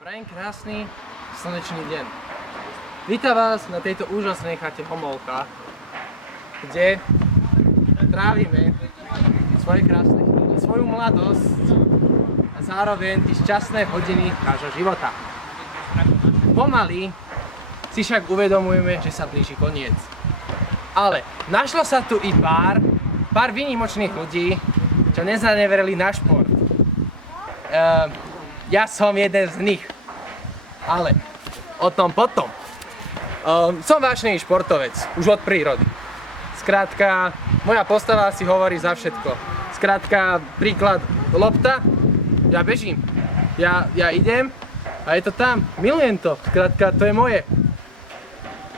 Prajem krásny slnečný deň. Vítam vás na tejto úžasnej chate Homolka, kde trávime svoje krásne chvíle, svoju mladosť a zároveň i šťastné hodiny nášho života. Pomaly si však uvedomujeme, že sa blíži koniec. Ale našlo sa tu i pár výnimočných ľudí, čo nezaneverili na šport. Ja som jeden z nich, ale o tom potom. Som vášnivý športovec, už od prírody. Skrátka, moja postava si hovorí za všetko. Skrátka, príklad, lopta, ja bežím, ja idem a je to tam, milujem to, skrátka, to je moje.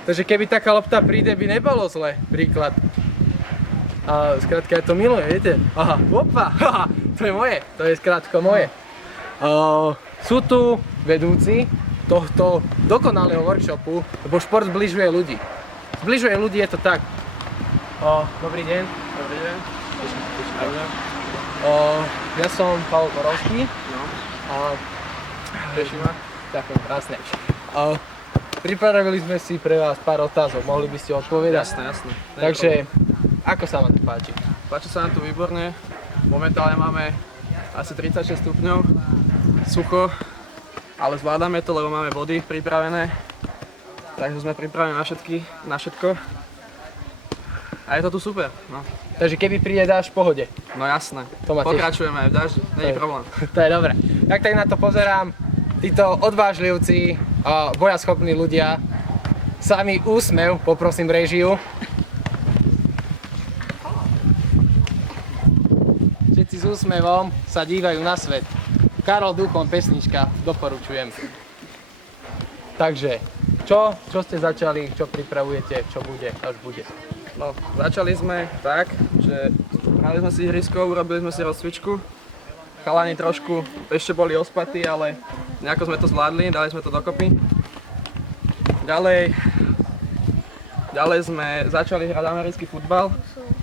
Takže keby taká lopta príde, by nebolo zle, príklad. A skrátka, ja to milujem, viete? Aha, opa, haha, to je moje, to je skrátka moje. Sú tu vedúci tohto dokonalého workshopu, lebo šport zbližuje ľudí. Zbližuje ľudí, je to tak. Dobrý deň. Dobrý deň. Ja som Pavol Borovský. No. Teší ma. Ďakujem, krásne. Pripravili sme si pre vás pár otázok, mohli by ste odpovedať? Jasné. Takže, ako sa vám to páči? Páči sa nám tu výborne. Momentálne máme asi 36 stupňov. Sucho, ale zvládame to, lebo máme body pripravené. Takže sme pripravení na všetko. A je to tu super, no. Takže keby príde dážď, v pohode. No jasné. To ma teší. Pokračujeme aj v daždi, nie je problém. To je dobré. Tak na to pozerám, títo odvážlivci a bojaschopní ľudia. Samý úsmev, poprosím režiu. Všetci s úsmevom sa dívajú na svet. Karol Duchon, pesnička, doporučujem. Takže, čo ste začali, čo pripravujete, čo bude, až bude? No, začali sme tak, že mali sme si ihrisko, urobili sme si rozcvičku. Chalani trošku ešte boli ospatí, ale nejako sme to zvládli, dali sme to dokopy. Ďalej sme začali hrať americký futbal,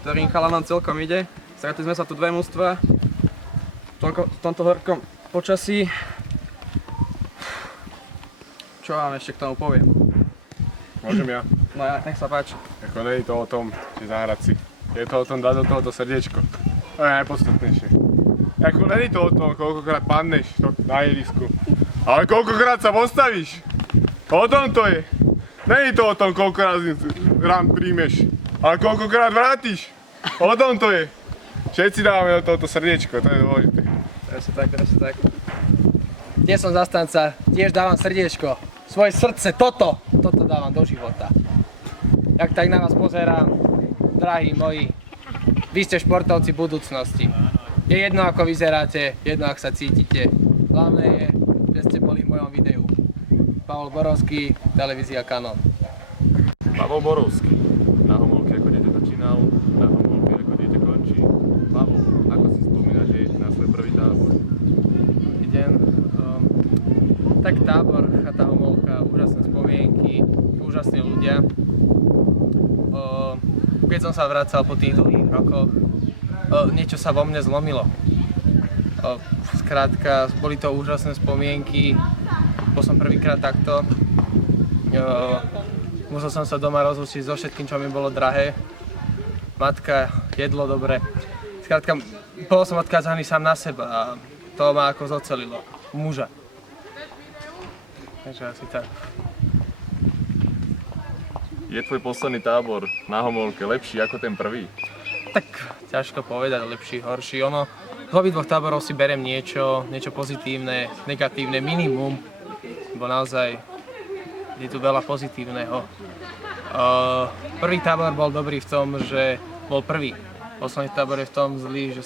ktorým chalanom celkom ide. Stretli sme sa tu dve mužstvá v tomto horkom počasí. Čo vám ešte k tomu poviem? Môžem ja? No ja, nech sa páči. Ako nie je to o tom, že zahrať si. Je to o tom dať do tohoto srdiečko. To je najpodstatnejšie. Ako nie je to o tom, koľkokrát padneš na ihrisku. Ale koľkokrát sa postavíš. O tom to je. Nie je to o tom, koľkokrát rán príjmeš. Ale koľkokrát vrátiš. O tom to je. Všetci dávame do tohoto srdiečko, to je dôležité. Presne tak. Tiež som zastanca, tiež dávam srdiečko. Svoje srdce, toto dávam do života. Jak tak na vás pozerám, drahí moji, vy ste športovci budúcnosti. Je jedno, ako vyzeráte, jedno, ako sa cítite. Hlavné je, že ste boli v mojom videu. Pavol Borovský, televízia Kanon. Pavol Borovský. Na Homolke ako dieťa začínal, na Homolke ako dieťa končí. Pavol, ako si spomínate na svoj prvý tábor? Idem. Tak tábor, chata Homolka, úžasné spomienky, úžasní ľudia. Keď som sa vracal po tých dlhých rokoch, niečo sa vo mne zlomilo. Skrátka, boli to úžasné spomienky, bol som prvýkrát takto. Musel som sa doma rozlučiť so všetkým, čo mi bolo drahé. Matka, jedlo dobre. Skrátka, bol som odkázaný sám na seba a to ma ako zocelilo. Muža. Takže asi tak. Je tvoj posledný tábor na Homolke lepší ako ten prvý? Tak ťažko povedať, lepší, horší. Z obidvoch táborov si berem niečo pozitívne, negatívne, minimum, lebo naozaj je tu veľa pozitívneho. Prvý tábor bol dobrý v tom, že bol prvý. Posledný tábor je v tom zlý, že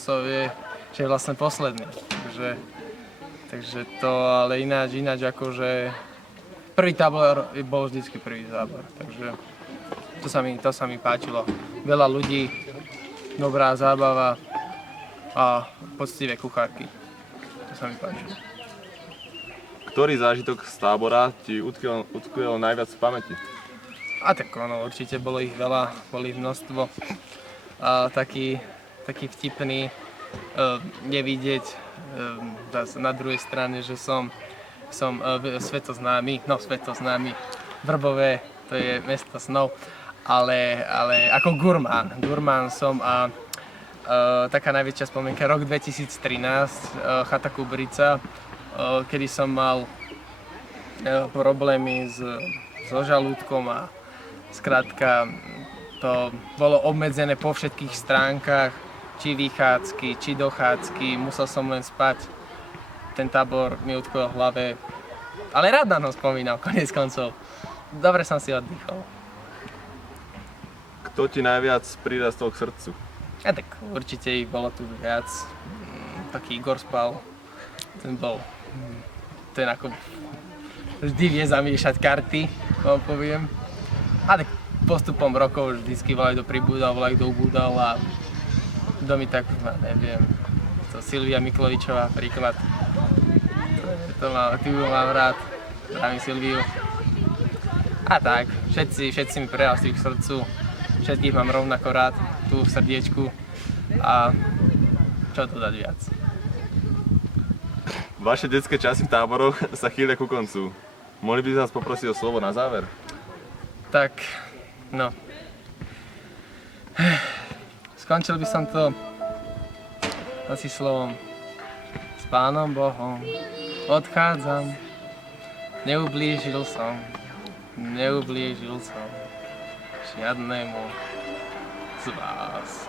je vlastne posledný. Takže to ale ináč akože prvý tábor bol vždycky prvý tábor. Takže to sa mi páčilo. Veľa ľudí, dobrá zábava a poctivé kuchárky. To sa mi páčilo. Ktorý zážitok z tábora ti utkvel najviac v pamäti? A tak určite bolo ich veľa, boli množstvo. A taký vtipný nevidieť na druhej strane, že som som svetoznámy, Vrbové, to je mesto snov, ale ako gurmán. Gurmán som a taká najväčšia spomienka, rok 2013, chata Kubrica, kedy som mal problémy so žalúdkom a skrátka to bolo obmedzené po všetkých stránkach, či vychádzky, či dochádzky, musel som len spať. Ten tábor mi utkol v hlave, ale rád na ňom spomínam, koniec koncov. Dobre som si oddychol. Kto ti najviac prirastol k srdcu? A tak určite ich bolo tu viac. Taký Igor Spal, ten ako vždy vie zamiešať karty, vám poviem. A tak postupom rokov vždycky volaj kto pribúdal, volaj kto ubúdal a kto mi tak, neviem, to Silvia Miklovičová príklad. Tu mám rád, právim Silviu. A tak, všetci mi prerastli k srdcu, všetkých mám rovnako rád, tu v srdiečku a čo dodať viac. Vaše detské časy v táboroch sa chýlia ku koncu. Mohli by ste nás poprosiť o slovo na záver? Tak, no. Skončil by som to asi slovom s Pánom Bohom. Odchádzam, neublížil som žiadnemu z vás.